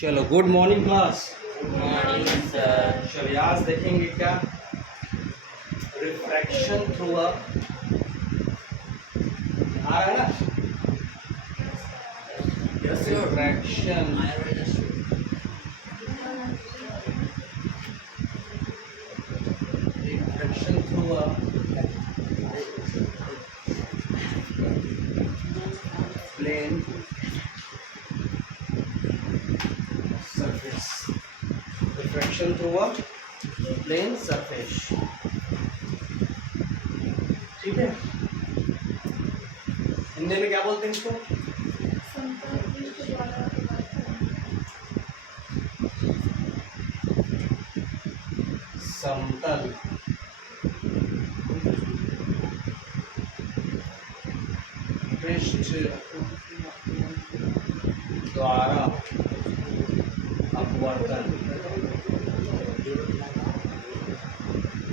चलो good morning class. Morning sir. चलिए आज देखेंगे क्या रिफ्रैक्शन थ्रू अ आ रहा है ना refraction refraction through a plane surface refraction through a plane surface. ठीक है, हिंदी में क्या बोलते हैं इसको? समतल पृष्ठ द्वारा अपवर्तन।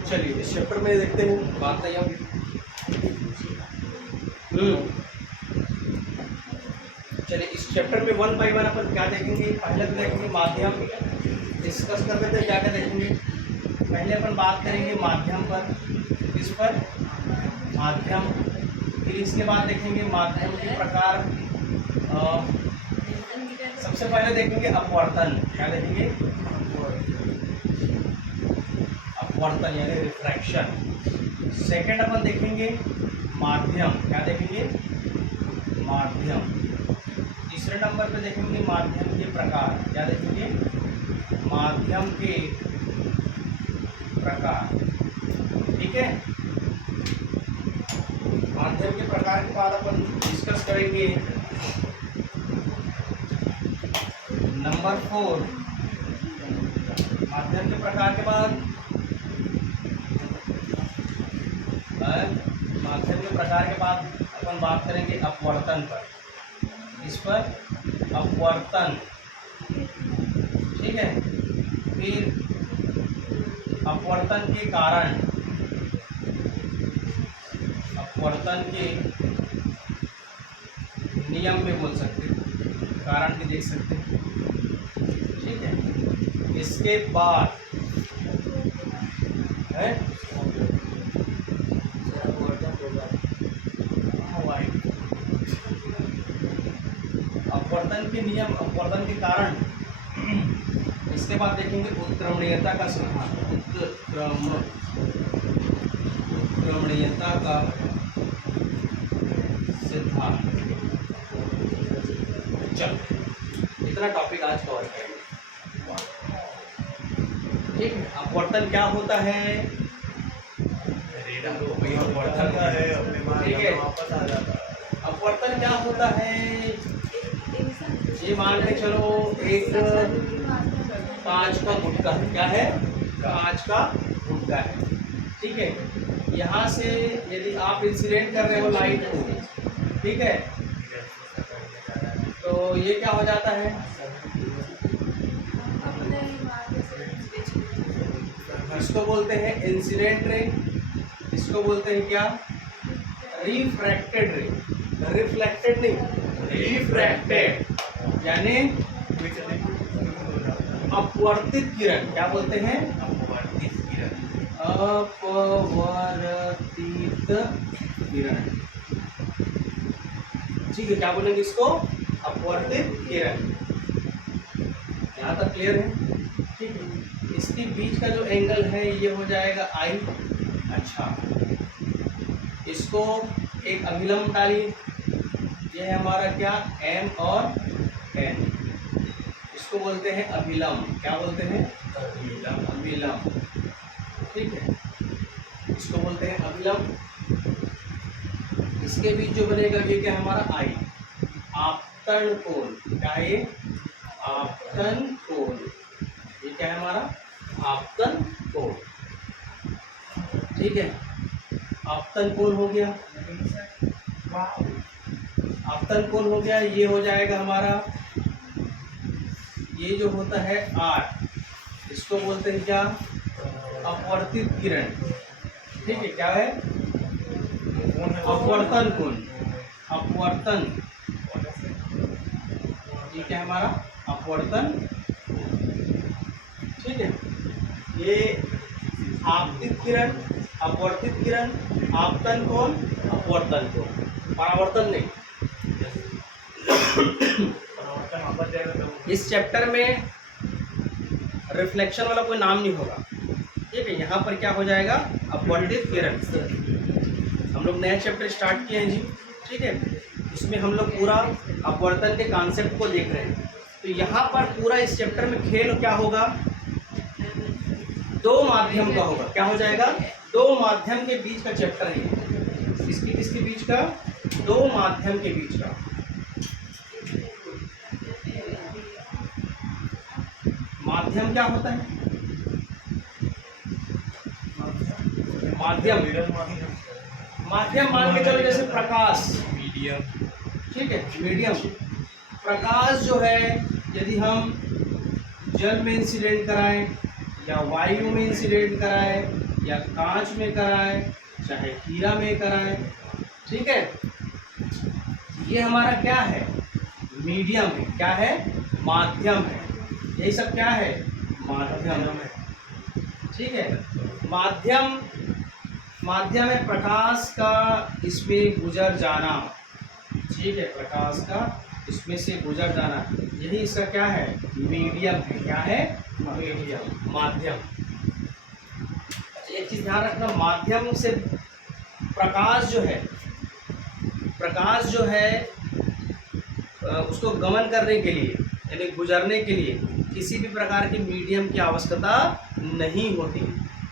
चलिए इस चैप्टर में देखते हैं, बात नहीं होगी। चलिए इस चैप्टर में वन बाई वन अपन क्या देखेंगे। पहले तो देखेंगे माध्यम, डिस्कस कर लेते हैं क्या क्या देखेंगे। पहले अपन बात करेंगे माध्यम पर, इस पर माध्यम, फिर इसके बाद देखेंगे माध्यम के प्रकार। सबसे पहले देखेंगे अपवर्तन। क्या देखेंगे? अपवर्तन यानी रिफ्रैक्शन। सेकंड अपन देखेंगे माध्यम। क्या देखेंगे? माध्यम। तीसरे नंबर पे देखेंगे माध्यम के प्रकार। क्या देखेंगे? माध्यम के प्रकार। ठीक है, माध्यम के प्रकार के बाद अपन डिस्कस करेंगे नंबर 4। माध्यम के प्रकार के बाद माध्यम के प्रकार के बाद अपन बात करेंगे अपवर्तन पर, इस पर अपवर्तन। ठीक है, फिर अपवर्तन के कारण, अपवर्तन के नियम भी बोल सकते हैं, कारण भी देख सकते हैं। ठीक है, इसके बाद है अपवर्तन के नियम, अपवर्तन के कारण। इसके बाद देखेंगे उत्क्रमणीयता का सिद्धांत। उत्क्रमणीयता का सिद्धांत। चलो इतना टॉपिक आज कवर करेंगे। ठीक है, अपवर्तन क्या होता है? अपवर्तन क्या है? ठीक है, अपवर्तन क्या होता है? ये मान के चलो एक कांच का गुटका है। क्या है? कांच का गुटका है। ठीक है, यहाँ से यदि आप इंसिडेंट कर रहे हो लाइट को, ठीक है, तो ये क्या हो जाता है? इसको बोलते हैं इंसिडेंट रे, इसको बोलते हैं क्या? रिफ्रैक्टेड रे। रिफ्लेक्टेड नहीं, रिफ्रैक्टेड यानी अपवर्तित किरण। क्या बोलते हैं? अपवर्तित किरण। अपवर्तित किरण। ठीक है, क्या बोलेंगे इसको? अपवर्तित किरण। यहाँ तक क्लियर है? ठीक है, इसके बीच का जो एंगल है ये हो जाएगा आई। अच्छा, इसको एक अभिलंब डालिए, ये है हमारा क्या? एम और एन। इसको बोलते हैं अभिलंब। क्या बोलते हैं? अभिलंब। अभिलंब। ठीक है, इसको बोलते हैं अभिलंब। इसके बीच जो बनेगा ये क्या है हमारा? आई। आपतन कोण। क्या है ये? आपतन कोण। ये क्या है हमारा? आपतन कोण। ठीक है, आपतन कोण हो गया। आपतन कोण हो गया। ये हो जाएगा हमारा, ये जो होता है आर, इसको बोलते हैं क्या? अपवर्तित किरण। ठीक है, क्या है? अपवर्तन कोण। अपवर्तन, ये क्या है हमारा? अपवर्तन। ठीक है, ये आपतित किरण, अपवर्तित किरण, आपतन कोण, अपवर्तन कोण, परावर्तन नहीं। इस चैप्टर में रिफ्लेक्शन वाला कोई नाम नहीं होगा। ठीक है, यहाँ पर क्या हो जाएगा, अपवर्तित किरण। हम लोग नया चैप्टर स्टार्ट किए हैं जी। ठीक है, इसमें हम लोग पूरा अपवर्तन के कॉन्सेप्ट को देख रहे हैं। तो यहाँ पर पूरा इस चैप्टर में खेल क्या होगा, दो माध्यम का होगा। क्या हो जाएगा, दो माध्यम के बीच का चैप्टर है ये। किसके बीच का, दो माध्यम के बीच का। माध्यम क्या होता है, माध्यम माध्यम मान के चलो जैसे प्रकाश, मीडियम। ठीक है, मीडियम। प्रकाश जो है, यदि हम जल में इंसिडेंट कराएं या वायु में इंसिडेंट कराएं या कांच में कराएं, चाहे हीरा में कराएं, ठीक है, ये हमारा क्या है, मीडियम है। क्या है, माध्यम है। यही सब क्या है, माध्यम है। ठीक है, माध्यम है प्रकाश का इसमें गुजर जाना। ठीक है, प्रकाश का इसमें से गुजर जाना, यही इसका क्या है, मीडियम है। क्या है, मीडियम, माध्यम। एक चीज ध्यान रखना, माध्यम से प्रकाश जो है उसको गमन करने के लिए यानी गुजरने के लिए किसी भी प्रकार के मीडियम की आवश्यकता नहीं होती।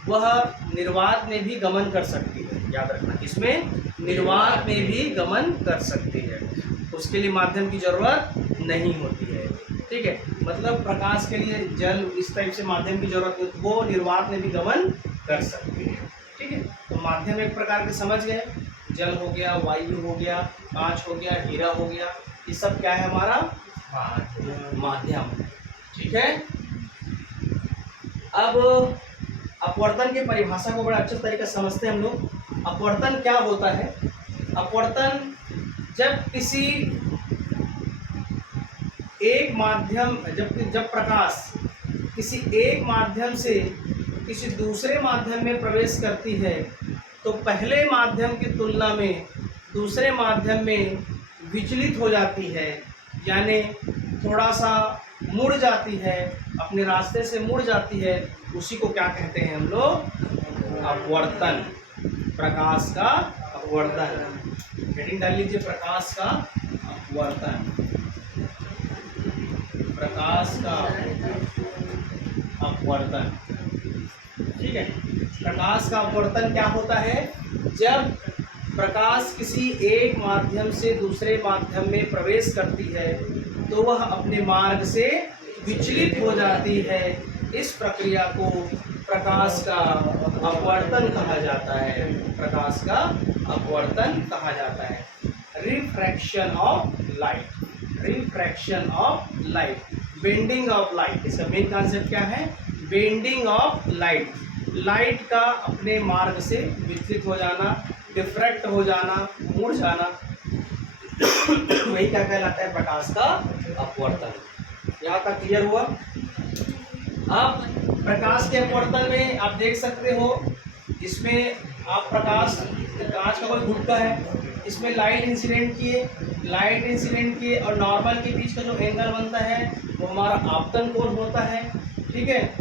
वह निर्वात में भी गमन कर सकती है। याद रखना, इसमें निर्वात में भी गमन कर सकती है, उसके लिए माध्यम की जरूरत नहीं होती है। ठीक है, मतलब प्रकाश के लिए जल इस टाइप से माध्यम की जरूरत नहीं, वो निर्वात में भी गमन कर सकती है। ठीक है, तो माध्यम एक प्रकार के समझ गए, जल हो गया, वायु हो गया, कांच हो गया, हीरा हो गया, ये सब क्या है, हमारा माध्यम। ठीक है, अब अपवर्तन की परिभाषा को बड़ा अच्छे तरीके से समझते हैं हम लोग। अपवर्तन क्या होता है, अपवर्तन जब किसी एक माध्यम, जब प्रकाश किसी एक माध्यम से किसी दूसरे माध्यम में प्रवेश करती है, तो पहले माध्यम की तुलना में दूसरे माध्यम में विचलित हो जाती है, यानी थोड़ा सा मुड़ जाती है, अपने रास्ते से मुड़ जाती है। उसी को क्या कहते हैं हम लोग, अपवर्तन, प्रकाश का अपवर्तन। हेडिंग डाल लीजिए, प्रकाश का अपवर्तन, प्रकाश का अपवर्तन। ठीक है, प्रकाश का अपवर्तन क्या होता है, जब प्रकाश किसी एक माध्यम से दूसरे माध्यम में प्रवेश करती है तो वह अपने मार्ग से विचलित हो जाती है। इस प्रक्रिया को प्रकाश का अपवर्तन कहा जाता है। प्रकाश का अपवर्तन कहा जाता है। Refraction of light, refraction of light, bending of light. इसका मेन कॉन्सेप्ट क्या है, बेंडिंग ऑफ लाइट, लाइट का अपने मार्ग से विचलित हो जाना, डिफ्रैक्ट हो जाना, मुड़ जाना, वही क्या कहलाता है, प्रकाश का अपवर्तन। यहाँ तक क्लियर हुआ। अब प्रकाश के अपवर्तन में आप देख सकते हो, इसमें आप प्रकाश, कांच का कोई गुटका है, इसमें लाइट इंसिडेंट किए और नॉर्मल के बीच का जो एंगल बनता है वो हमारा आपतन कोण होता है। ठीक है,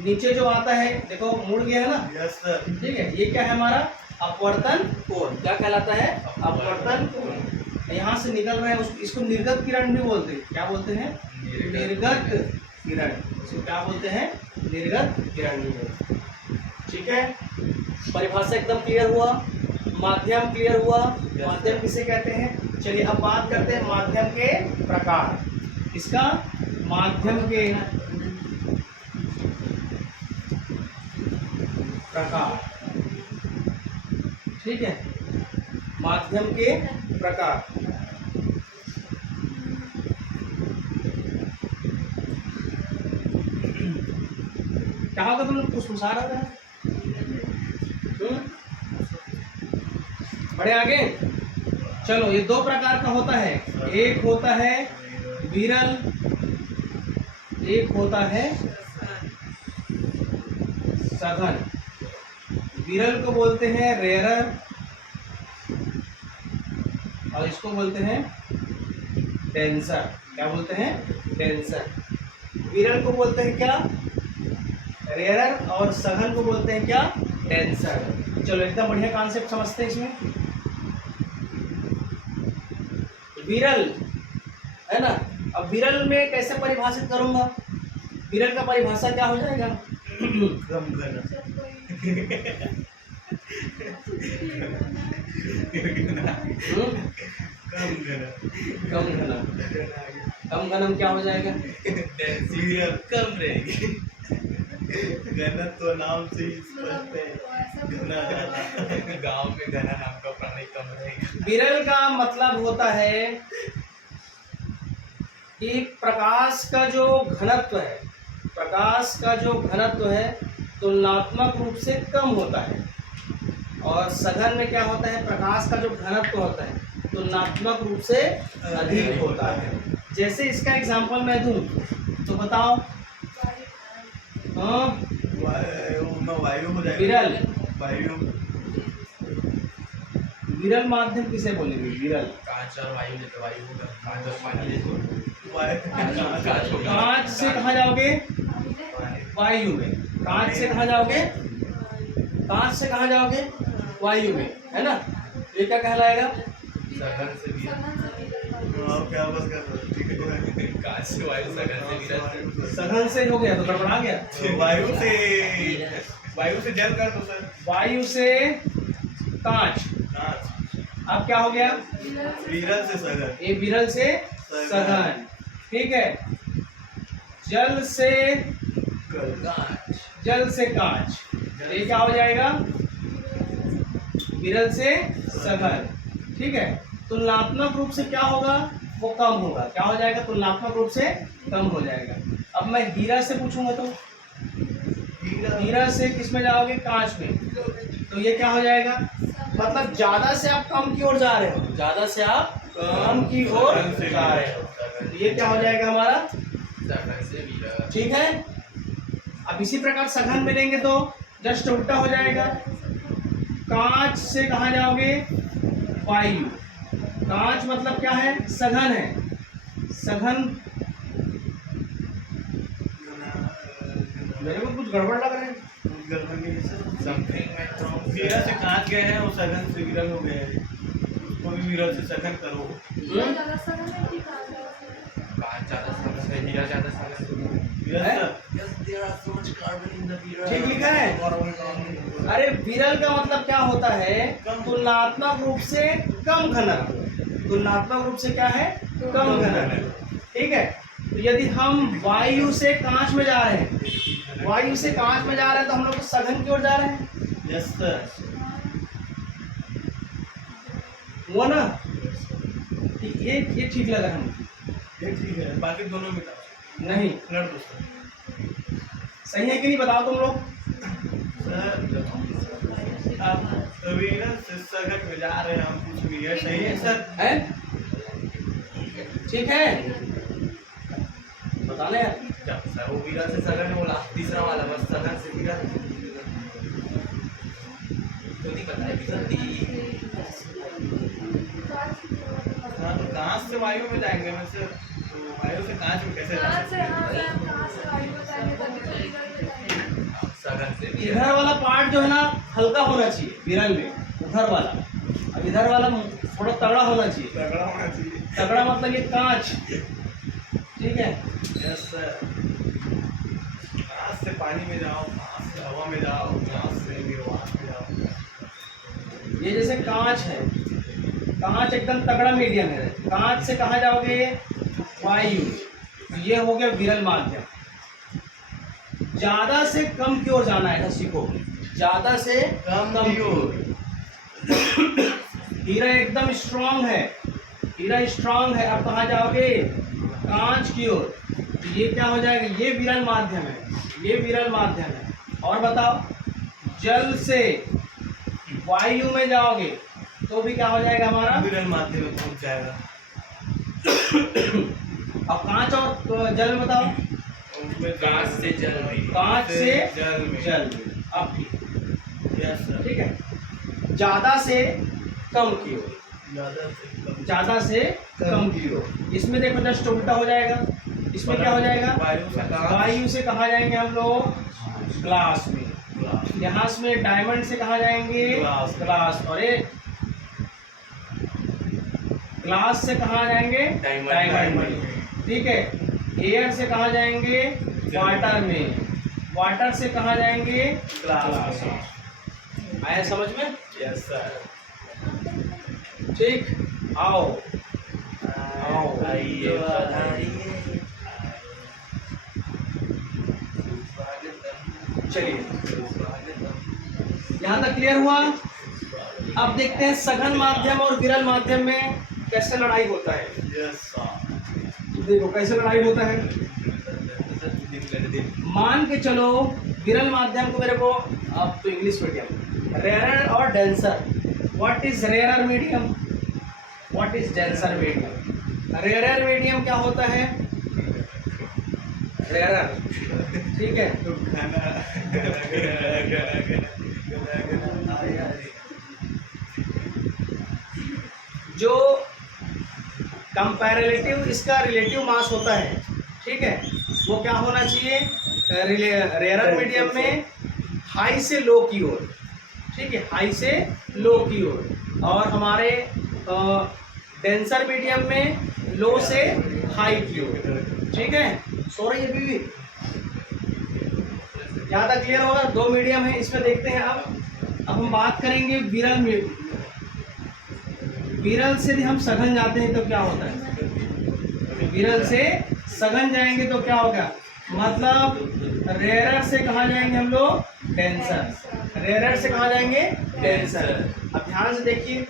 नीचे जो आता है देखो मुड़ गया है ना। Yes sir. ठीक है, ये क्या है, हमारा अपवर्तन कोण। क्या कहलाता है, अपवर्तन कोण। यहाँ से निकल रहा है, इसको निर्गत किरण भी बोलते हैं। क्या बोलते हैं, निर्गत किरण। इसको क्या बोलते हैं, निर्गत किरण भी बोलते हैं। ठीक है, परिभाषा एकदम क्लियर हुआ, माध्यम क्लियर हुआ। माध्यम किसे कहते हैं, चलिए अब बात करते हैं माध्यम के प्रकार। इसका माध्यम के प्रकार। ठीक है, माध्यम के प्रकार। क्या होगा, तुम लोग कुछ सुसा रहा है, बड़े आगे चलो। ये दो प्रकार का होता है, एक होता है विरल एक होता है सघन। विरल को बोलते हैं रेयरर और इसको बोलते हैं डेंसर। क्या बोलते हैं? डेंसर। विरल को बोलते हैं क्या? रेयरर और सघन को बोलते हैं क्या? डेंसर। चलो एकदम बढ़िया कॉन्सेप्ट समझते हैं इसमें। विरल है ना, अब विरल में कैसे परिभाषित करूंगा? विरल का परिभाषा क्या हो जाएगा? कम घना। कम घना। कम घना। कम घनम क्या हो जाएगा? विरल कम रहेगी। घना तो नाम से ही स्पष्ट है। घना गांव में घना नाम का प्राणी कम रहेगा। विरल का मतलब होता है कि प्रकाश का जो घनत्व है, प्रकाश का जो घनत्व है तुलनात्मक रूप से कम होता है। और सघन में क्या होता है? प्रकाश का जो घनत्व होता है तुलनात्मक रूप से अधिक होता है। जैसे इसका एग्जांपल मैं दूं तो बताओ। हाँ, वायु हो जाएगा। विरल। वायु। विरल माध्यम किसे बोलेंगे? विरल। कांच और वायु लेते, वायु होगा। कांच और पानी लेते। कांच से कहाँ जाओगे? वायु में। कांच से कहाँ जाओगे? कांच से कहाँ जाओगे? वायु में, है ना? ये क्या कहलाएगा? सघन से विरल। आप क्या बस कर रहे हो? कांच से वायु, सघन से विरल। सघन से हो गया तो गड़बड़ा गया। वायु से जल कर दो सर। वायु से कांच। कांच। अब क्या हो गया? विरल से सघन। ये विरल से सघन। ठीक है। जल से कांच। जल से कांच, ये क्या हो जाएगा? विरल से सघन। ठीक है। तुलनात्मक रूप से क्या होगा? वो कम होगा। क्या हो जाएगा? तुलनात्मक रूप से कम हो जाएगा। अब मैं हीरा से पूछूंगा तो हीरा से किस में जाओगे? कांच में। तो ये क्या हो जाएगा? मतलब ज्यादा से आप कम की ओर जा रहे हो, ज्यादा से आप कम की ओर जा रहे हो। तो ये क्या हो जाएगा हमारा? सघन से विरल। ठीक है। अब इसी प्रकार सघन में लेंगे तो जस्ट उल्टा हो जाएगा। कांच से कहाँ जाओगे? वायु। कांच मतलब क्या है? सघन है। सघन। मेरे को कुछ गड़बड़ लग रहा है। विरल से कांच गए हैं और सघन से विरल हो गए हैं। उसको भी विरल से सघन करो। कांच ज्यादा सघन से, हीरा ज्यादा सघन से। ठीक लिखा है। अरे विरल का मतलब क्या होता है? तुलनात्मक रूप से कम घनत्व। तुलनात्मक रूप से क्या है? कम घनत्व। ठीक है। तो यदि हम वायु से कांच में जा रहे हैं, वायु से कांच में जा रहे हैं तो हम लोग सघन की ओर जा रहे हैं। Yes sir. वो ना, ये ठीक लग रहा है मुझे। ये ठीक है, बाकी दोनों मिटाओ। नहीं, लड़ दो सर। सही है कि नहीं बताओ तुम लोग। सर आप विरल से सघन में जा रहे हैं, हम कुछ भी है। सही है सर। है? ठीक है। बता ले यार। क्या सर, वो विरल से सघन में बोला, तीसरा वाला बस सघन से विरल। तो नहीं पता है हाँ, तो कांच से वायु में जाएंगे ना सर। तो वायु से कांच में कैसे जा सकते हैं? सघन से विरल। इधर वाला पार्ट जो है ना हल्का होना चाहिए विरल में, उधर वाला। अब इधर वाला थोड़ा तगड़ा होना चाहिए। तगड़ा होना चाहिए। तगड़ा मतलब ये कांच। ठीक है। Yes sir. कांच से पानी में जाओ, कांच से हवा में जाओ, कांच से निर्वात में जाओ। ये जैसे कांच है, कांच एकदम तगड़ा मीडियम है। कांच से कहाँ जाओगे? वायु। तो ये हो गया विरल माध्यम। ज्यादा से कम की ओर जाना है, सीखो। ज्यादा से कम की ओर। हीरा एकदम स्ट्रांग है, हीरा स्ट्रांग है। अब कहाँ जाओगे? कांच की ओर। तो ये क्या हो जाएगा? ये विरल माध्यम है, ये विरल माध्यम है। और बताओ, जल से वायु में जाओगे तो भी क्या हो जाएगा हमारा? विरल माध्यम में पहुंच जाएगा। अब कांच और जल में बताओ। कांच से जल में, कांच से जल में। जल में। अब ठीक यस सर। ठीक है, ज्यादा से कम की ओर, ज्यादा से कम की ओर। इसमें देखो जस्ट उल्टा हो जाएगा, इसमें क्या हो जाएगा, वायु से कहाँ? वायु से कहाँ जाएंगे हम लोग, ग्लास में। यहाँ में डायमंड से कहाँ जाएंगे, ग्लास। ग्लास। और ये ग्लास से कहाँ जाएंगे, डायमंड में। ठीक है, एयर से कहाँ जाएंगे, वाटर में। वाटर से कहाँ जाएंगे, ग्लास में। आया समझ में? Yes sir. ठीक, आओ आओ। आइए पधारिए। चलिए, यहाँ तक क्लियर हुआ। अब देखते हैं सघन माध्यम और विरल माध्यम में कैसे लड़ाई होता है। Yes sir. देखो कैसे लड़ाई होता है। मान के चलो विरल माध्यम को, मेरे को अब तो इंग्लिश मीडियम, रेयरर और denser. What is rarer medium, what is denser medium. Rarer medium क्या होता है, रेयरर, ठीक है। जो कंपैरेटिव इसका रिलेटिव मास होता है, ठीक है, वो क्या होना चाहिए, रेयरर मीडियम में हाई से लो की ओर, ठीक है, हाई से लो की ओर। और हमारे डेंसर मीडियम में लो से हाई की ओर, ठीक है। सो रही है बीवी, यहाँ तक क्लियर होगा। दो मीडियम है इसमें, देखते हैं। अब हम बात करेंगे विरल में। विरल से हम सघन जाते हैं तो क्या होता है, विरल से सघन जाएंगे तो क्या होगा, मतलब रेयरर से कहाँ जाएंगे हम लोग, डेंसर। रेयरर से कहाँ जाएंगे, डेंसर। अब ध्यान से देखिए,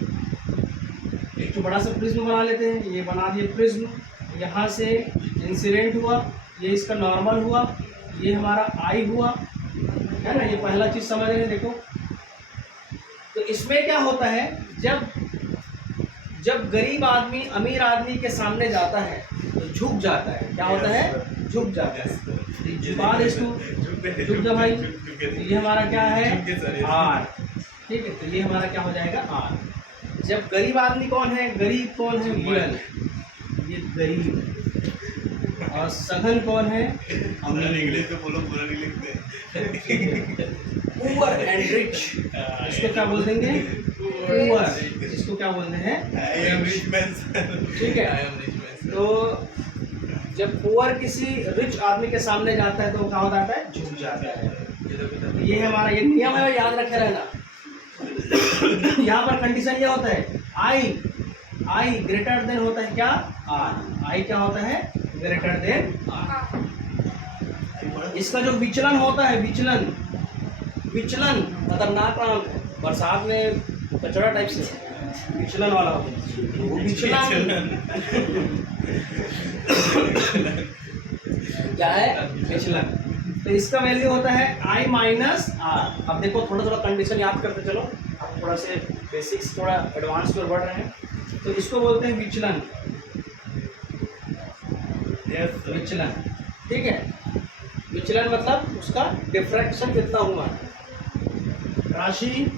एक तो बड़ा सा प्रिज्म बना लेते हैं। ये बना दिए प्रिज्म, यहाँ से इंसिडेंट हुआ, ये इसका नॉर्मल हुआ, ये हमारा आई हुआ, है ना। ये पहला चीज समझ रहे हैं। देखो तो इसमें क्या होता है, जब गरीब आदमी अमीर आदमी के सामने जाता है तो झुक जाता है। क्या होता है, झुक जाता है। झुका दे इसको, झुक जा भाई। तो ये हमारा क्या है, आर, ठीक है। तो ये हमारा क्या हो जाएगा, आर। जब गरीब आदमी कौन है, गरीब कौन है, विरल, ये गरीब। और सघन कौन है, अमीर। इंग्लिश में बोलो, पूरा नहीं लिखते। पुअर एंड रिच, इसको क्या बोल देंगे, पुअर, इसको क्या बोलते हैं, I am rich man, sir. ठीक है। I am rich man, sir. तो जब पुअर किसी रिच आदमी के सामने जाता है तो वो क्या हो जाता है, झुक जाता है। ये हमारा ये नियम है, याद रखे रहना। यहाँ पर कंडीशन ये होता है, आई ग्रेटर देन होता है क्या, आर। आई क्या होता है, ग्रेटर देन आर। इसका जो विचलन होता है, विचलन खतरनाक नाम है। बरसात में कचरा टाइप से विचलन वाला होता है, वो विचलन क्या है, विचलन। तो इसका वैल्यू होता है आई माइनस आर। अब देखो थोड़ा कंडीशन याद करते चलो, आप थोड़ा से बेसिक्स थोड़ा एडवांस पर बढ़ रहे हैं। तो इसको बोलते हैं विचलन, विचलन, ठीक है। विचलन मतलब उसका डिफ्रैक्शन कितना हुआ, राशि,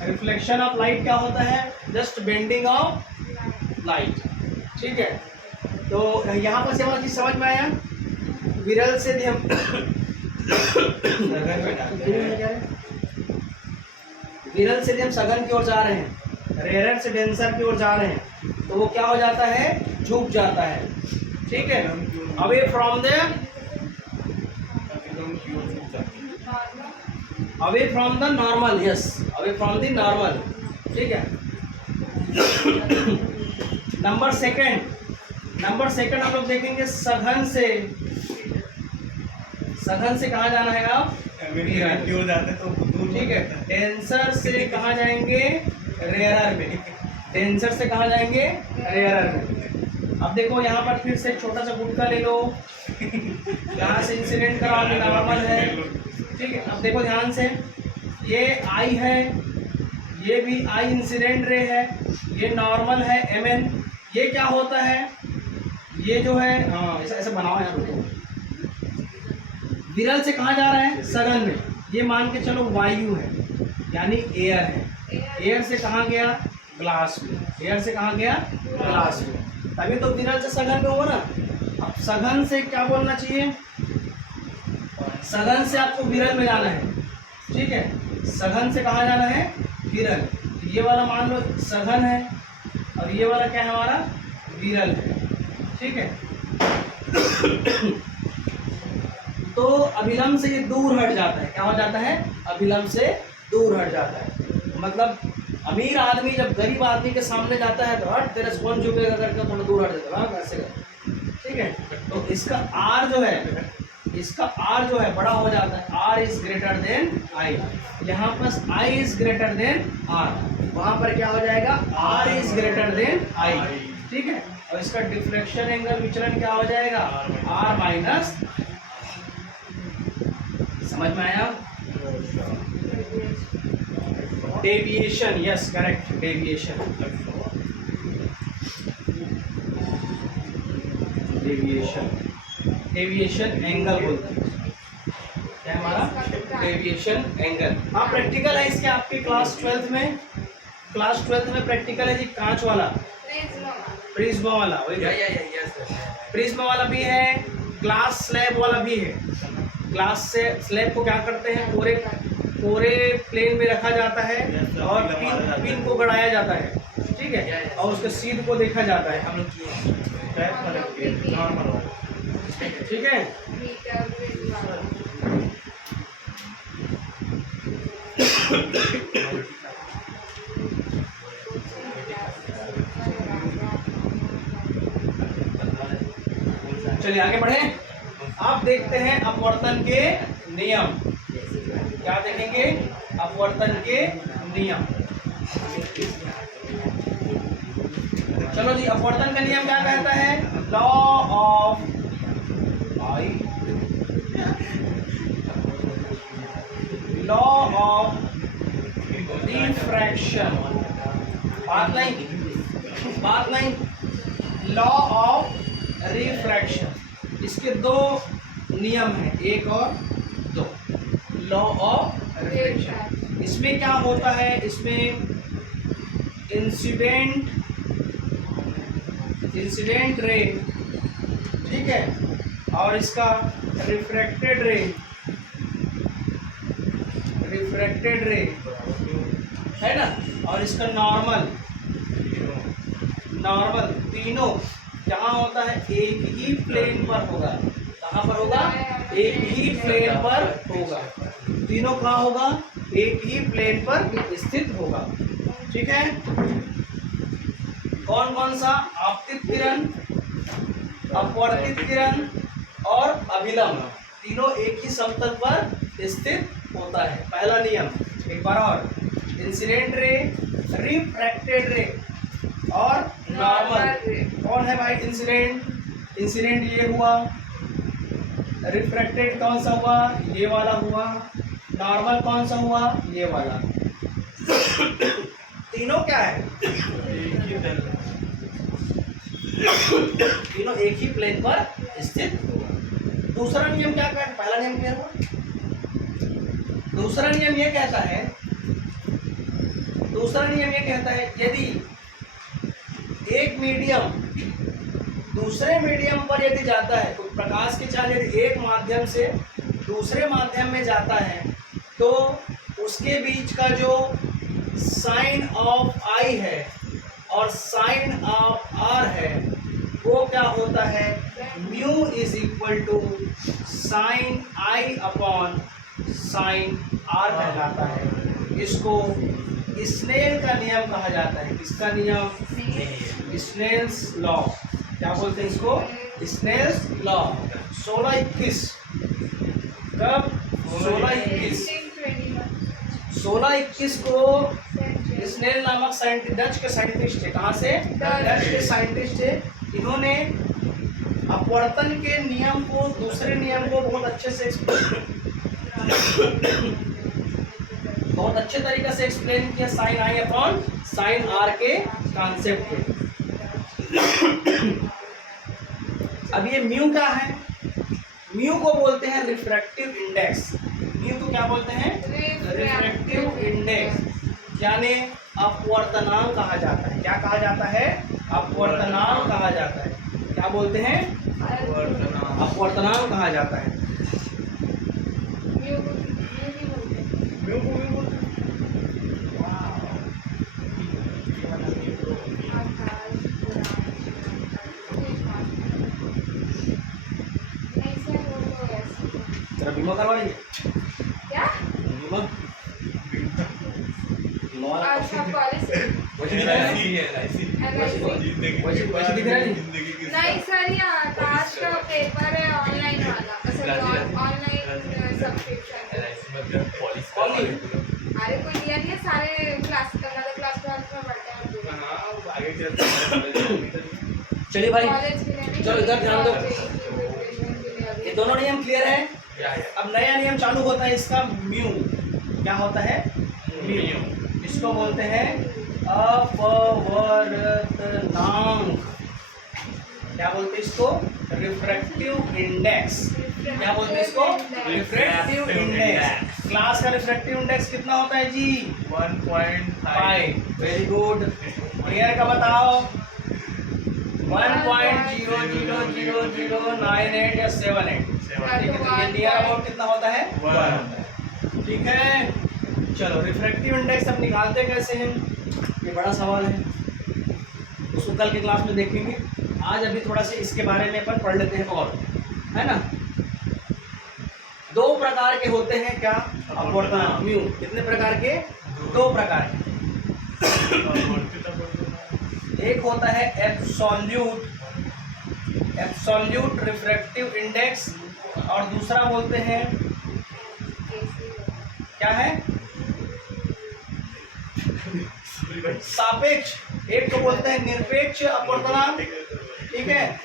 रिफ्लेक्शन ऑफ लाइट क्या होता है, जस्ट बेंडिंग ऑफ लाइट, ठीक है। तो यहाँ पर से हमारा चीज समझ में आया। विरल से भी हम विरल से भी हम सघन की ओर जा रहे हैं, रेयरर से डेंसर की ओर जा रहे हैं, तो वो क्या हो जाता है, झुक जाता है, ठीक है। Away from the normal, yes, away from the normal, ठीक है। नंबर सेकंड हम लोग देखेंगे सघन से कहाँ जाना है आप, ठीक है। डेंसर से कहाँ जाएंगे, रेयरर में। डेंसर से कहाँ जाएंगे, रेयरर में। अब देखो यहाँ पर फिर से छोटा सा गुटका ले लो, यहाँ से इंसिडेंट कराओगे, नॉर्मल है, ठीक है। अब देखो ध्यान से, ये आई है, ये भी आई इंसिडेंट रे है, ये नॉर्मल है mn। ये क्या होता है, ये जो है, हाँ ऐसा बनाओ यार, रुको, विरल से कहाँ जा रहा है? सघन में। ये मान के चलो वायु है यानी एयर है। एयर से कहाँ गया? ग्लास में। एयर से कहाँ गया? ग्लास में। तभी तो विरल से सघन में हुआ ना। अब सघन से क्या बोलना चाहिए? सघन से आपको विरल में जाना है, ठीक है। सघन से कहाँ जाना है? विरल। ये वाला मान लो सघन है और ये वाला क्या है हमारा? विरल है, ठीक है। तो अभिलंब से ये दूर हट जाता है। क्या हो जाता है? अभिलंब से दूर हट जाता है। मतलब अमीर आदमी जब गरीब आदमी के सामने जाता है तो हट तेरे से कौन झुकेगा करके थोड़ा दूर हट जाता है, ऐसे कर, ठीक है। तो इसका आर जो है, इसका आर जो है बड़ा हो जाता है। R is greater than I. यहाँ पर I is greater than R, वहां पर क्या हो जाएगा? R is greater than I, ठीक है। और इसका डिफ्लेक्शन एंगल विचलन क्या हो जाएगा? R minus. समझ में आया? Deviation, yes correct, deviation. Deviation, deviation angle बोलते हैं। क्या है हमारा? Deviation angle. हाँ प्रैक्टिकल है इसके आपके क्लास 12th में। क्लास 12th में प्रैक्टिकल है जी, कांच वाला, प्रिज्म वाला, प्रिज्म वाला भी है, ग्लास स्लैब वाला भी है। ग्लास से स्लैब को क्या करते हैं? पूरे प्लेन में रखा जाता है और पिन को गड़ाया जाता है, ठीक है। और उसके सीध को देखा जाता है, हम लोग ठीक है। चलिए आगे बढ़े। आप देखते हैं अपवर्तन के नियम। क्या देखेंगे? अपवर्तन के नियम। चलो जी, अपवर्तन का नियम क्या कहता है? Law of I, law of refraction. बात नहीं, लॉ ऑफ रिफ्रैक्शन। इसके दो नियम हैं, एक और दो। लॉ ऑफ रिफ्रैक्शन, इसमें क्या होता है? इसमें इंसिडेंट रे, ठीक है, और इसका रिफ्रैक्टेड रे है ना, और इसका नॉर्मल, तीनों जहाँ होता है एक ही प्लेन पर होगा। कहाँ पर होगा? एक ही प्लेन पर होगा। तीनों कहाँ होगा? एक ही प्लेन पर स्थित होगा, ठीक है। कौन कौन सा? आपतित किरण, अपवर्तित किरण और अभिलंब, तीनों एक ही समतल पर स्थित होता है। पहला नियम एक बार और, इंसिडेंट रे, रिफ्रैक्टेड रे और नॉर्मल। कौन है भाई इंसिडेंट? ये हुआ। रिफ्रैक्टेड कौन सा हुआ? ये वाला हुआ। नॉर्मल कौन सा हुआ? ये वाला। तीनों क्या है? तीनों एक ही प्लेन पर स्थित होगा। दूसरा नियम क्या कहता है? पहला नियम क्या हुआ? दूसरा नियम ये कहता है यदि एक मीडियम दूसरे मीडियम पर यदि जाता है, तो प्रकाश की चाल यदि एक माध्यम से दूसरे माध्यम में जाता है तो उसके बीच का जो साइन ऑफ आई है और साइन ऑफ आर है वो क्या होता है? Mu is equal to sine I upon sine r कहलाता है। इसको स्नेल का नियम कहा जाता है। किसका नियम? Snell's law. क्या बोलते हैं इसको? Snell's law. 1621 कब? 1621 को स्नेल नामक साइंटिस्ट, डच के साइंटिस्ट है। कहाँ से? डच के साइंटिस्ट है। इन्होंने अपवर्तन के नियम को, दूसरे नियम को बहुत अच्छे तरीके से एक्सप्लेन किया साइन आई अपॉन साइन आर के कॉन्सेप्ट पे। अब ये म्यू क्या है? म्यू को बोलते हैं रिफ्रैक्टिव इंडेक्स। म्यू को क्या बोलते हैं? रिफ्रैक्टिव इंडेक्स, यानी अपवर्तनांक कहा जाता है। क्या कहा जाता है? अपवर्तनांक कहा जाता है। क्या बोलते हैं? अपवर्तनांक कहा जाता है। तेरा बीमा करवा लेंगे? क्या? बीमा बीमा वाला अच्छा, पॉलिसी वैसे दिख रहा है? LIC वैसे दिख रहा है? नहीं सर, ये आकाश का पेपर है ऑनलाइन वाला, ऑनलाइन सब्सक्रिप्शन। कौन नहीं? अरे कोई दिया नहीं है, सारे क्लास क्लास 12 में पढ़ते हैं हम लोग। चलिए भाई, कॉलेज के लिए नहीं, चलो इधर ध्यान दो। प्रिपरेशन के लिए अभी। ये दोनों नियम क्लियर है? अब नया नियम चालू होता है इसका, म्यू। क्या होता है? म्यू। इसको बोलते हैं अपवर्तनांक। क्या बोलते हैं इसको? Refractive index. क्या बोलते हैं इसको? Refractive index. क्लास का रिफ्रैक्टिव इंडेक्स कितना होता है जी? 1.5। Very good. क्लियर का बताओ। 1.0000098 या 78। ठीक है, तो ये नियर अबाउट कितना होता है? 1। ठीक है, चलो रिफ्रैक्टिव इंडेक्स अब निकालते कैसे हैं, ये बड़ा सवाल है, उसको कल की क्लास में देखेंगे। आज अभी थोड़ा सा इसके बारे में अपन पढ़ लेते हैं, और है ना। 2 प्रकार के होते हैं क्या? अपवर्तनांक म्यू। कितने प्रकार के? 2 प्रकार के। एक होता है एब्सोल्यूट रिफ्रैक्टिव इंडेक्स, और दूसरा बोलते हैं क्या है? सापेक्ष। एक को बोलते हैं निरपेक्ष अपवर्तनांक, ठीक है।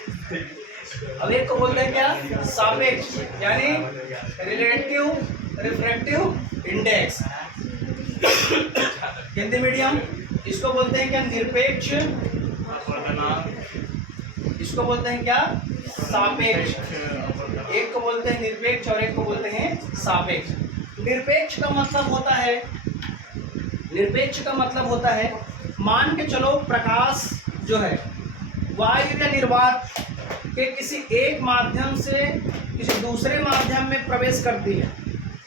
अब एक को बोलते हैं क्या? सापेक्ष, यानी relative refractive index. Hindi medium इसको बोलते हैं क्या? निरपेक्ष। इसको बोलते हैं क्या? सापेक्ष। एक को बोलते हैं निरपेक्ष और एक को बोलते हैं सापेक्ष। निरपेक्ष का मतलब होता है, मान के चलो प्रकाश जो है वायु या निर्वात के किसी एक माध्यम से किसी दूसरे माध्यम में प्रवेश करती है,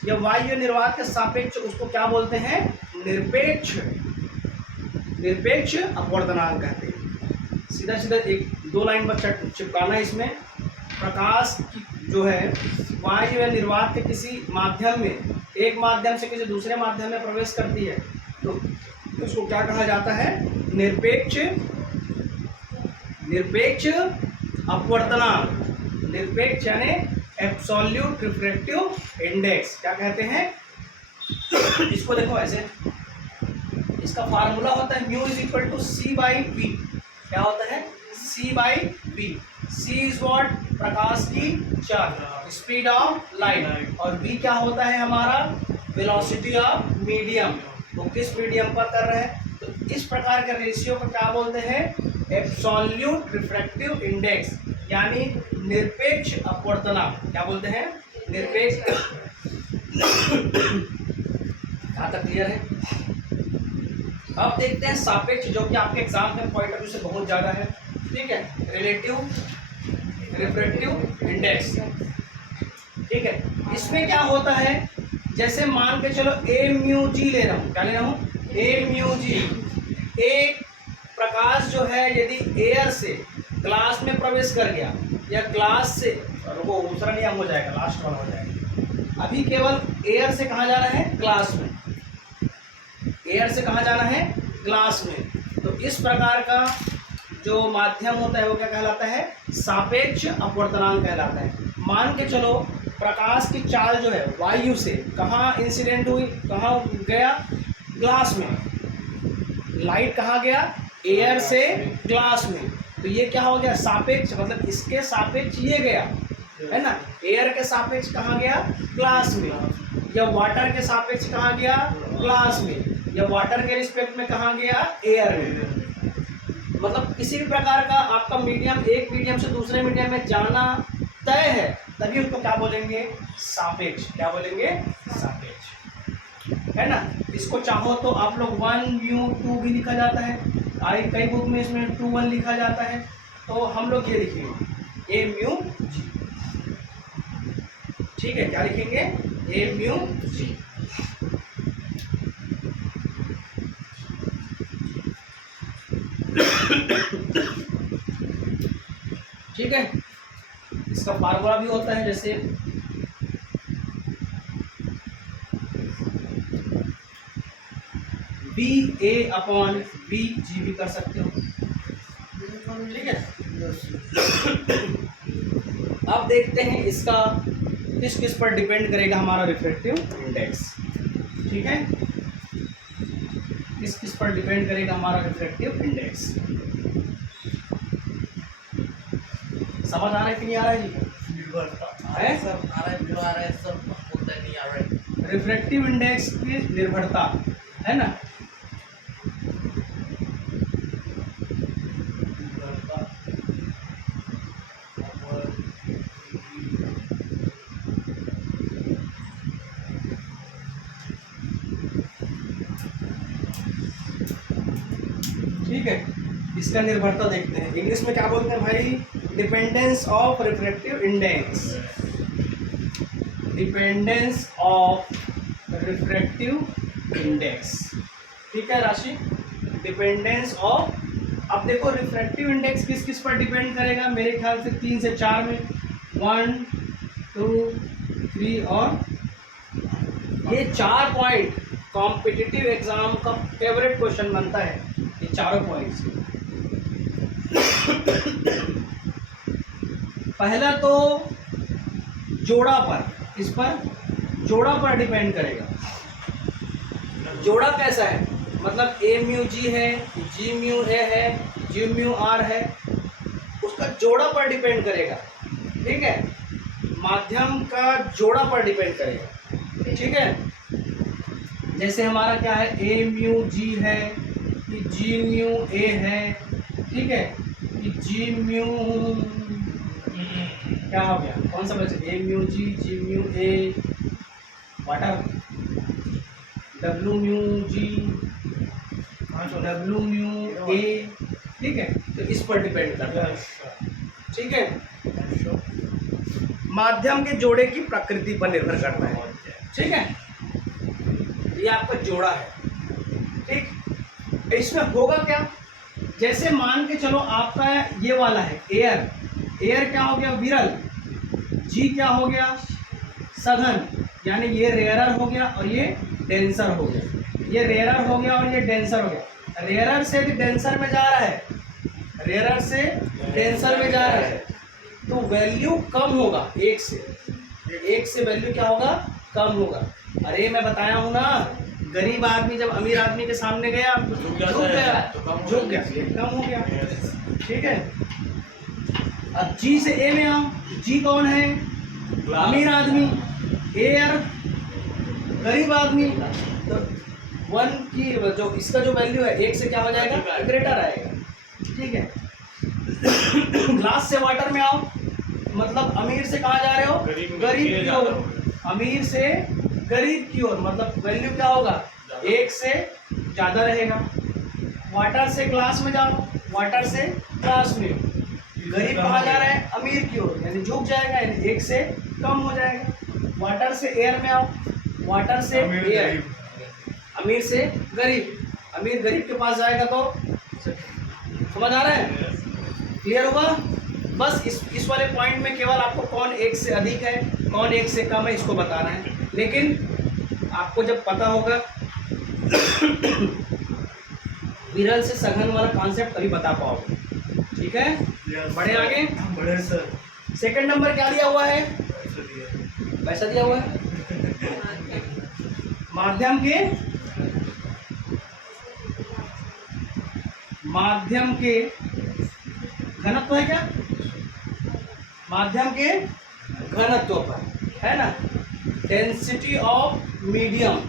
या वायु या निर्वात के सापेक्ष, उसको क्या बोलते हैं? निरपेक्ष अपवर्तनांक कहते हैं। सीधा सीधा 1-2 लाइन पर चिपकाना है इसमें। प्रकाश की जो है वायु या निर्वात के किसी माध्यम में, एक माध्यम से किसी दूसरे माध्यम में प्रवेश करती है, तो उसको क्या कहा जाता है? निरपेक्ष अपवर्तनांक। निरपेक्ष यानी एब्सोल्यूट रिफ्रैक्टिव इंडेक्स। क्या कहते हैं इसको? देखो ऐसे, इसका फार्मूला होता है mu is equal to C/V। क्या होता है? C/V। C is what? प्रकाश की चाल, स्पीड ऑफ लाइट, और V क्या होता है हमारा? Velocity of medium. वो किस मीडियम पर कर रहे हैं, तो इस प्रकार के रेशियो को क्या बोलते हैं? एब्सोल्यूट रिफ्रैक्टिव इंडेक्स, यानी निरपेक्ष अपवर्तनांक। क्या बोलते हैं? निरपेक्ष। यहाँ तक क्लियर है? अब देखते हैं सापेक्ष, जो कि आपके एग्जाम में पॉइंट ऑफ व्यू से बहुत ज़्यादा है, ठीक है। रिलेटिव रिफ्रैक्टिव इंडेक्स, ठीक है। इसमें क्या होता है, जैसे मान के चलो AμG ले रहा हूँ। क्या ले रहा हूँ? AμG। एक प्रकाश जो है यदि एयर से ग्लास में प्रवेश कर गया, या ग्लास से, वो दूसरा नियम हो जाएगा, लास्ट वाला हो जाएगा। अभी केवल एयर से कहाँ जाना है? ग्लास में। एयर से कहाँ जाना है? ग्लास में। तो इस प्रकार का जो माध्यम होता है वो क्या कहलाता है? सापेक्ष अपवर्तनांक कहलाता है। मान के चलो प्रकाश की चाल जो है वायु से कहाँ इंसिडेंट हुई, कहाँ गया? ग्लास में। लाइट कहाँ गया? एयर से ग्लास में। तो ये क्या हो गया? सापेक्ष, मतलब इसके सापेक्ष ये गया, है ना। एयर के सापेक्ष कहाँ गया? ग्लास में। या वाटर के सापेक्ष कहाँ गया? ग्लास में। या वाटर के रिस्पेक्ट में कहाँ गया? एयर में। मतलब किसी भी प्रकार का आपका मीडियम एक मीडियम से दूसरे मीडियम में जाना तय है, तभी उसको क्या बोलेंगे, सापेक्ष। क्या बोलेंगे, सापेक्ष, है ना। इसको चाहो तो आप लोग 1 म्यू 2 भी लिखा जाता है, कई बुक में इसमें 2 1 लिखा जाता है, तो हम लोग ये लिखेंगे ए म्यू जी। ठीक है, क्या लिखेंगे, ए म्यू जी। ठीक है, इसका फार्मूला भी होता है, जैसे बी ए अपॉन बी जी भी कर सकते हो। ठीक है, अब देखते हैं इसका किस किस पर डिपेंड करेगा हमारा रिफ्रैक्टिव इंडेक्स। ठीक है, किस किस पर डिपेंड करेगा हमारा रिफ्रैक्टिव इंडेक्स। समझ आ रहा है कि नहीं आ रहा है जी? है सब आ रहा है सब होता नहीं आ रहा है। रिफ्रैक्टिव इंडेक्स की निर्भरता, है ना। ठीक है, इसका निर्भरता देखते हैं। इंग्लिश में क्या बोलते हैं भाई, dependence of refractive index. Dependence of refractive index. ठीक है राशि, डिपेंडेंस ऑफ। अब देखो रिफ्रैक्टिव इंडेक्स किस किस पर डिपेंड करेगा, मेरे ख्याल से 3 से 4 में, 1 2 3 और ये 4 पॉइंट कॉम्पिटिटिव एग्जाम का फेवरेट क्वेश्चन बनता है, ये चारों पॉइंट्स। पहला तो जोड़ा पर, इस पर जोड़ा पर डिपेंड करेगा। जोड़ा कैसा है, मतलब ए म्यू जी है, जी म्यू ए है, जी म्यू आर है, उसका जोड़ा पर डिपेंड करेगा। ठीक है, माध्यम का जोड़ा पर डिपेंड करेगा। ठीक है, जैसे हमारा क्या है, ए म्यू जी है कि जी म्यू ए है। ठीक है, कि जी म्यू क्या हो गया, कौन सा बचे, ए mu ji mu A, water W mu G, W mu A. ठीक है, तो इस पर डिपेंड करता है। ठीक है, माध्यम के जोड़े की प्रकृति पर निर्भर करता है। ठीक है, ये आपका जोड़ा है। ठीक, इसमें होगा क्या, जैसे मान के चलो आपका ये वाला है एयर, एयर क्या हो गया, विरल, जी क्या हो गया, सघन, यानी ये रेयरर हो गया और ये डेंसर हो गया। ये रेयरर हो गया और ये डेंसर हो गया। रेयरर से डेंसर में जा रहा है, रेयरर से डेंसर में जा रहा है, तो वैल्यू कम होगा, एक से वैल्यू क्या होगा, कम होगा। अरे मैं बताया हूँ ना, गरीब आदमी जब अमीर आदमी के सामने गया झुक गया, कम हो गया। ठीक है, अब जी से ए में आओ, जी कौन है, अमीर आदमी, एयर गरीब आदमी, तो 1 की जो इसका जो वैल्यू है 1 से क्या हो जाएगा, ग्रेटर आएगा। ठीक है, ग्लास से वाटर में आओ, मतलब अमीर से कहाँ जा रहे हो, गरीब की ओर, अमीर से गरीब की ओर, मतलब वैल्यू क्या होगा, 1 से ज़्यादा रहेगा। वाटर से ग्लास में जाओ, वाटर से ग्लास में, गरीब कहाँ जा रहा है, अमीर की ओर, यानी झुक जाएगा, यानी 1 से कम हो जाएगा। वाटर से एयर में आओ, वाटर से एयर, अमीर से गरीब, अमीर गरीब के पास जाएगा तो, समझ आ रहा है, क्लियर होगा। बस इस वाले पॉइंट में केवल आपको कौन 1 से अधिक है, कौन 1 से कम है, इसको बताना है। लेकिन आपको जब पता होगा विरल से सघन वाला कॉन्सेप्ट तभी बता पाओगे। ठीक है, बढ़े आगे, बड़े सर। सेकंड नंबर क्या दिया हुआ है, पैसा दिया हुआ है, माध्यम के घनत्व है क्या, माध्यम के घनत्व पर, है ना। डेंसिटी ऑफ मीडियम,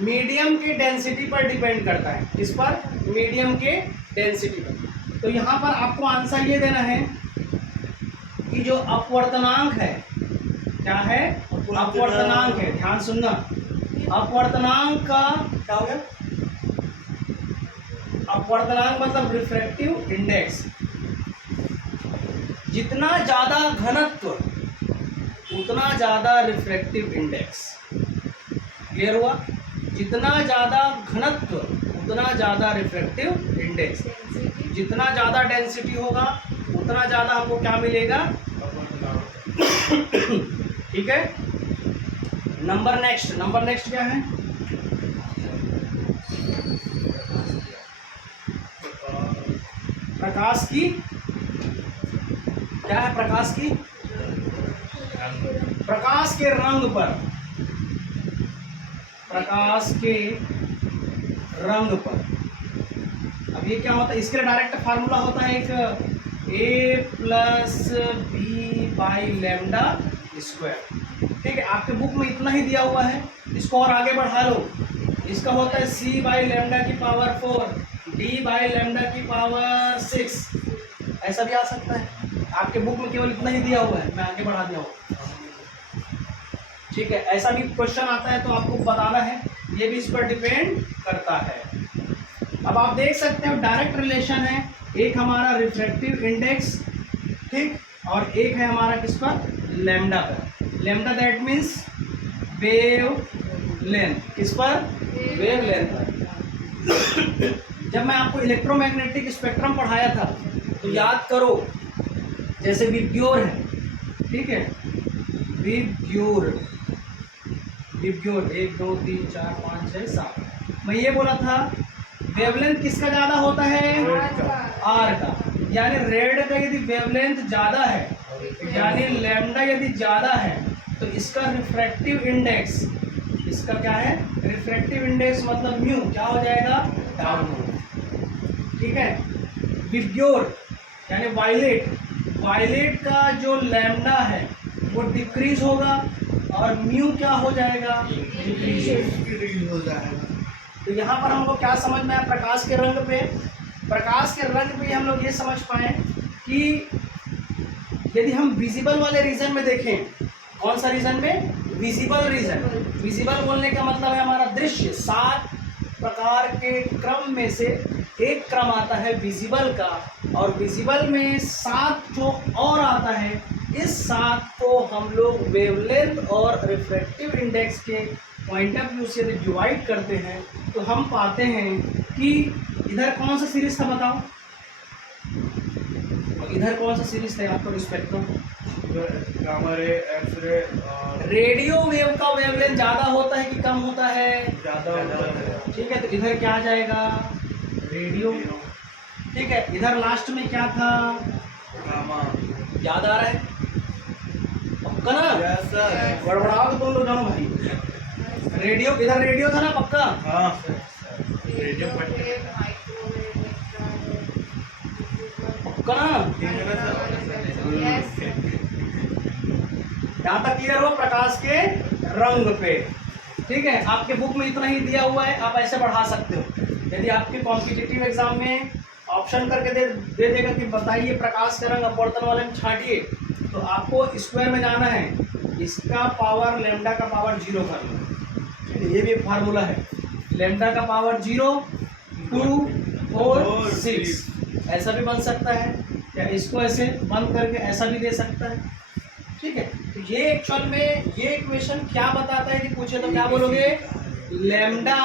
मीडियम के डेंसिटी पर डिपेंड करता है, इस पर, मीडियम के डेंसिटी पर। तो यहाँ पर आपको आंसर ये देना है कि जो अपवर्तनांक है, क्या है? अपवर्तनांक है। ध्यान सुनना, अपवर्तनांक का क्या हो गया? अपवर्तनांक मतलब रिफ्रैक्टिव इंडेक्स। जितना ज्यादा घनत्व उतना ज्यादा रिफ्रैक्टिव इंडेक्स। क्लियर हुआ? जितना ज्यादा घनत्व उतना ज्यादा रिफ्रैक्टिव इंडेक्स। जितना ज्यादा डेंसिटी होगा उतना ज्यादा हमको क्या मिलेगा? ठीक है। नंबर नेक्स्ट क्या है? प्रकाश की क्या है? प्रकाश की प्रकाश के रंग पर, प्रकाश के रंग पर। अब ये क्या होता है? इसके लिए डायरेक्ट फार्मूला होता है एक a plus b by lambda square. ठीक है, आपके बुक में इतना ही दिया हुआ है, इसको और आगे बढ़ा लो। इसका होता है c बाई लेमडा की पावर 4 d बाई लेमडा की पावर 6। ऐसा भी आ सकता है। आपके बुक में केवल इतना ही दिया हुआ है, मैं आगे बढ़ा दिया हूँ। ठीक है, ऐसा भी क्वेश्चन आता है तो आपको बताना है, ये भी इस पर डिपेंड करता है। अब आप देख सकते हो डायरेक्ट रिलेशन है, एक हमारा रिफ्रैक्टिव इंडेक्स, ठीक, और एक है हमारा किस पर? लैम्डा पर। Lambda that means wave length. किस पर? वेव लेंथ पर। जब मैं आपको इलेक्ट्रोमैग्नेटिक स्पेक्ट्रम पढ़ाया था तो याद करो, जैसे विब्ग्योर है, ठीक है, विब्ग्योर 1 2 3 4 5 6 7। मैं ये बोला था वेवलेंथ किसका ज्यादा होता है? आर का। यानी रेड का यदि वेवलेंथ ज्यादा है, यानी लैम्डा यदि ज्यादा है, तो इसका रिफ्रैक्टिव इंडेक्स, इसका क्या है? रिफ्रैक्टिव इंडेक्स मतलब म्यू क्या हो जाएगा? डाउन। ठीक है। विब्ग्योर यानी वायलेट का जो लैम्डा है वो डिक्रीज होगा और म्यू क्या हो जाएगा? इंक्रीज हो जाएगा। तो यहाँ पर हमको क्या समझ में आया? प्रकाश के रंग पे हम लोग ये समझ पाए कि यदि हम विजिबल वाले रीजन में देखें, कौन सा रीजन में? Visible region. विजिबल बोलने का मतलब है हमारा दृश्य। 7 प्रकार के क्रम में से एक क्रम आता है विजिबल का, और विजिबल में 7 जो और आता है, इस 7 को हम लोग वेवलेंथ और रिफ्रैक्टिव इंडेक्स के पॉइंट ऑफ व्यू से डिवाइड करते हैं, तो हम पाते हैं कि इधर कौन सा सीरीज था बताओ? इधर कौन सा सीरीज था आपका स्पेक्ट्रम? हमारे एक्सरे रेडियो वेव का वेवलेंथ ज्यादा होता है कि कम होता है? ज्यादा होता है। ठीक है, तो इधर क्या आ जाएगा? रेडियो। ठीक है, इधर लास्ट में क्या था? गामा। याद आ रहा है? पक्का ना? Yes sir. गड़बड़ाओ तो तुम लोग जानो भाई। रेडियो, इधर रेडियो था ना? पक्का? हाँ रेडियो पक्का ना? यहाँ तक क्लियर हो? प्रकाश के रंग पे। ठीक है, आपके बुक में इतना ही दिया हुआ है, आप ऐसे बढ़ा सकते हो। यदि आपके कॉम्पिटिटिव एग्जाम में ऑप्शन करके दे देगा कि बताइए प्रकाश का रंग अपवर्तन वाले में छांटिए, तो आपको स्क्वायर में जाना है, इसका पावर लैम्डा का पावर 0 करना। ये भी एक फार्मूला है, लैम्डा का पावर 0 2 4 6। ऐसा भी बन सकता है, या इसको ऐसे बंद करके ऐसा भी दे सकता है। ठीक है, तो ये एक्चुअल में ये इक्वेशन क्या बताता है कि पूछे तो क्या बोलोगे? लैम्डा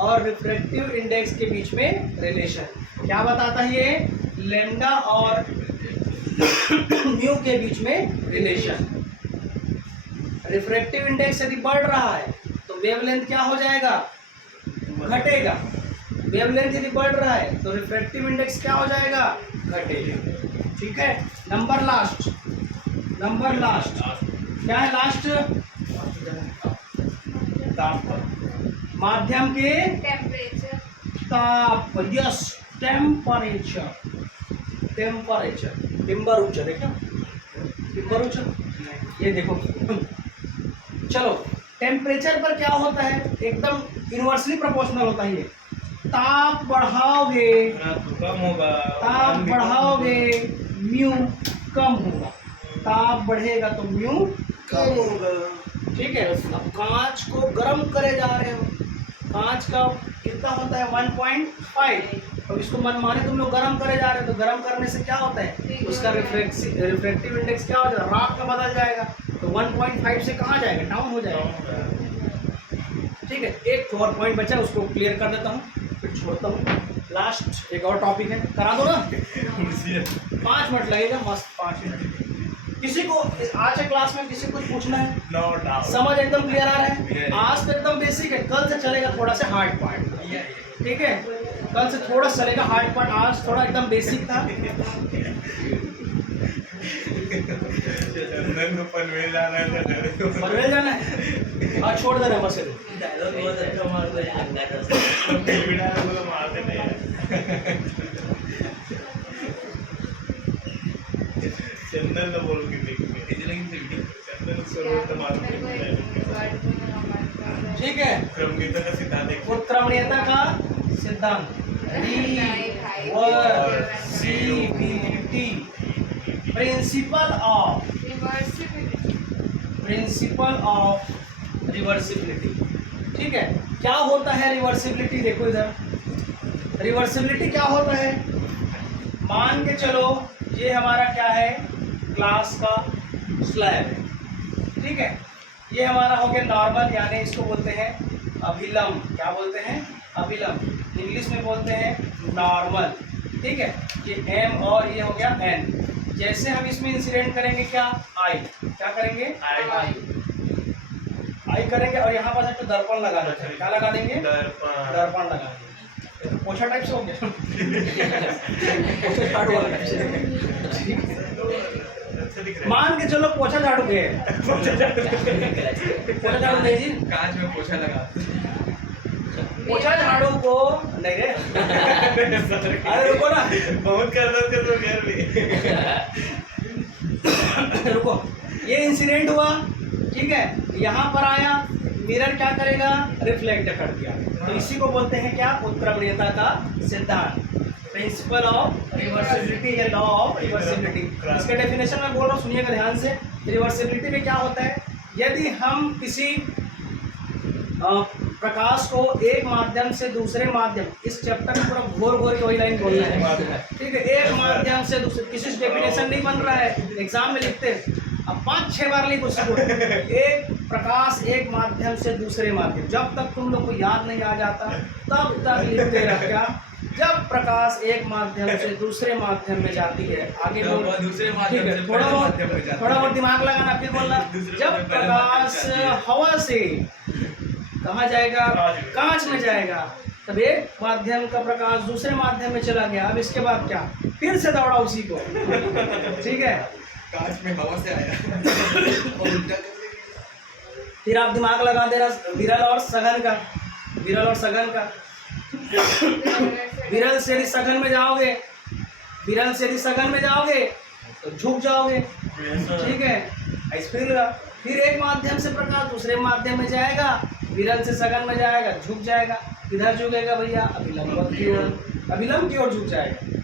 और रिफ्रैक्टिव इंडेक्स के बीच में रिलेशन क्या बताता है? ये लैम्डा और म्यू के बीच में रिलेशन। रिफ्रैक्टिव इंडेक्स यदि बढ़ रहा है तो वेवलेंथ क्या हो जाएगा? घटेगा। वेवलेंथ यदि बढ़ रहा है तो रिफ्रैक्टिव इंडेक्स क्या हो जाएगा? घटेगा। ठीक है, नंबर लास्ट क्या है? लास्ट माध्यम के टेम्परेचर। ताप। Yes, temperature. टेम्परेचर देखो, टेम्परेचर ये देखो। चलो, टेम्परेचर पर क्या होता है? एकदम इनवर्सली प्रोपोर्शनल होता है ये। ताप बढ़ाओगे कम होगा, ताप बढ़ाओगे म्यू कम होगा, ताप बढ़ेगा तो म्यू कम होगा। ठीक है, अब कांच को गर्म करे जा रहे हो, कांच का कितना होता है 1.5। अब इसको मनमाने तुम लोग गर्म करे जा रहे हो, तो गर्म करने से क्या होता है, उसका रिफ्रैक्टिव इंडेक्स क्या हो जाएगा, राख में बदल जाएगा। तो 1.5 से कहाँ जाएगा, डाउन हो जाएगा। ठीक है, एक तो और पॉइंट बचा, उसको क्लियर कर देता हूँ, फिर छोड़ता हूँ। लास्ट एक और टॉपिक है, करा दो ना, 5 मिनट लगेगा, मस्त 5 मिनट। किसी को आज के क्लास में किसी को कुछ पूछना है? No doubt. समझ एकदम क्लियर आ रहा है? आज तो एकदम बेसिक है, कल से चलेगा थोड़ा सा हार्ड पार्ट। ठीक है, कल से थोड़ा चलेगा हार्ड पार्ट, आज थोड़ा एकदम बेसिक था। पनवेल जाना है, पनवेल जाना है, आज छोड़ दे रहे हैं बस। डायलॉग बहुत अच्छा मारते हैं। चंदन तो बोल के चंदन सर्वोत्तम आदमी। ठीक है, क्रमणीयता का सिद्धांत एक उत्क्रमणीयता का सिद्धांत, रिवर्सिबिलिटी, प्रिंसिपल ऑफ रिवर्सिबिलिटी। ठीक है, क्या होता है रिवर्सिबिलिटी? देखो इधर, रिवर्सिबिलिटी क्या होता है, मान के चलो ये हमारा क्या है, ग्लास का स्लैब है। ठीक है, ये हमारा हो गया नॉर्मल, यानी इसको बोलते हैं अभिलंब। क्या बोलते हैं? अभिलंब, इंग्लिश में बोलते हैं नॉर्मल। ठीक है, ये m और ये हो गया n। जैसे हम इसमें इंसिडेंट करेंगे क्या, I, क्या करेंगे, I करेंगे, और यहाँ पर तो दर्पण लगा देंगे। क्या लगा देंगे? दर्पण लगा देंगे। तो पोछा टाइप से हो गया। पोछा झाड़ू वाला टाइप से। मान के चलो पोछा झाड़ू के, पोछा झाड़ू नहीं जी, कांच में पोछा लगा, पोछा झाड़ू को नहीं रे। अरे रुको ना, बहुत करते तो घर में। रुको, ये इंसिडेंट हुआ। ठीक है, यहाँ पर आया, मिरर क्या करेगा, रिफ्लेक्ट कर दिया। तो इसी को बोलते हैं क्या, उत्क्रमणीयता का सिद्धांत, प्रिंसिपल ऑफ रिवर्सिबिलिटी या लॉ ऑफ रिवर्सिबिलिटी। इसके डेफिनेशन में बोल रहा हूँ, सुनिएगा ध्यान से। रिवर्सिबिलिटी में क्या होता है, यदि हम किसी प्रकाश को एक माध्यम से दूसरे माध्यम, इस चैप्टर में पूरा घोर घोर के वही लाइन बोलना है। ठीक है, एक माध्यम से दूसरे, किसी से डेफिनेशन नहीं बन रहा है, एग्जाम में लिखते हैं, अब 5-6 बार लिख उसको। एक प्रकाश एक माध्यम से दूसरे माध्यम, जब तक तुम लोग को याद नहीं आ जाता तब तक लिखते रह। क्या, जब प्रकाश एक माध्यम से दूसरे माध्यम में जाती है, आगे बोल, दूसरे माध्यम से थोड़ा बहुत दिमाग लगाना, फिर बोलना। जब प्रकाश हवा से कहाँ जाएगा, कांच में जाएगा, तब एक माध्यम का प्रकाश दूसरे माध्यम में चला गया। अब इसके बाद क्या, फिर से दौड़ा उसी को। ठीक है, कांच में हवा से आया। फिर आप दिमाग लगा देना विरल और सघन का, विरल और सघन का। विरल से यदि सघन में जाओगे, विरल से यदि सघन में जाओगे तो झुक जाओगे। ठीक है, फिर एक माध्यम से प्रकाश दूसरे माध्यम में जाएगा, विरल से सघन में जाएगा, झुक जाएगा। किधर झुकेगा भैया, अभिलंब की ओर, अभिलंब की ओर झुक जाएगा।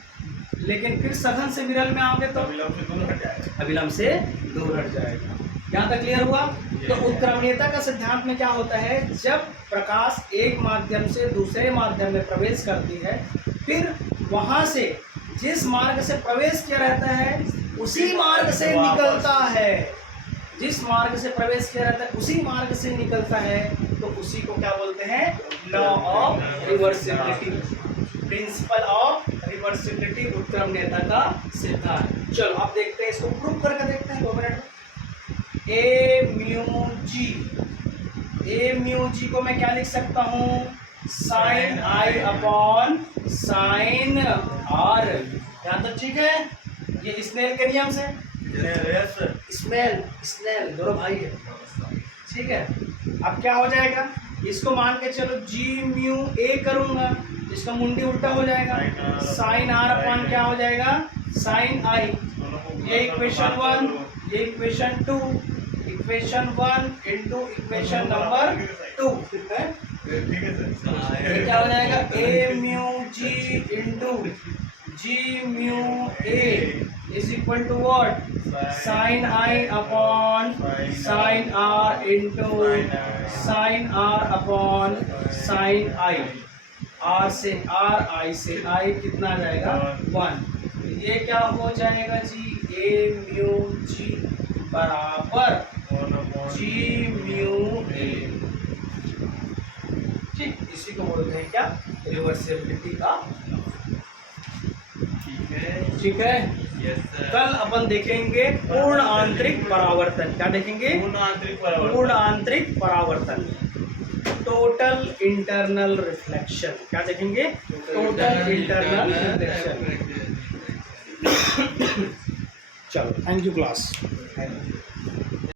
लेकिन फिर सघन से विरल में आओगे तो अभिलंब से दूर हट जाएगा। यहाँ तक क्लियर हुआ? तो उत्क्रमणीयता का सिद्धांत में क्या होता है, जब प्रकाश एक माध्यम से दूसरे माध्यम में प्रवेश करती है, फिर वहां से जिस मार्ग से प्रवेश किया रहता है उसी मार्ग से निकलता है, जिस मार्ग से प्रवेश किया रहता है उसी मार्ग से निकलता है, तो उसी को क्या बोलते हैं, law of reversibility, principle of reversibility, उत्क्रमणीयता का सिद्धांत। चलो अब देखते हैं, इसको प्रूव करके देखते हैं 2 मिनट। ए म्यू जी को मैं क्या लिख सकता हूँ, साइन आई अपॉन साइन आर। यहाँ तक ठीक है, ये स्नेल के नियम से, स्नेल दोनों भाई है। ठीक है, अब क्या हो जाएगा, इसको मान के चलो जी म्यू ए करूंगा, इसका मुंडी उल्टा हो जाएगा, साइन आर अपॉन क्या हो जाएगा, साइन आई। ये इक्वेशन 1, ये equation 2, equation 1 into equation number 2 है। ये क्या हो जाएगा, A mu G into G mu A is equal to what? Sine I upon sine R into sine R upon sine I. R से आर, आई से I कितना आ जाएगा? 1। ये क्या हो जाएगा जी? ए म्यू जी बराबर जी म्यू ए। ठीक, इसी को बोलते हैं क्या? रिवर्सिबिलिटी का। ठीक है। Yes sir. कल अपन देखेंगे पूर्ण आंतरिक परावर्तन। क्या देखेंगे? पूर्ण आंतरिक परावर्तन, टोटल इंटरनल रिफ्लेक्शन। क्या देखेंगे? Total internal reflection. चलो, थैंक यू क्लास।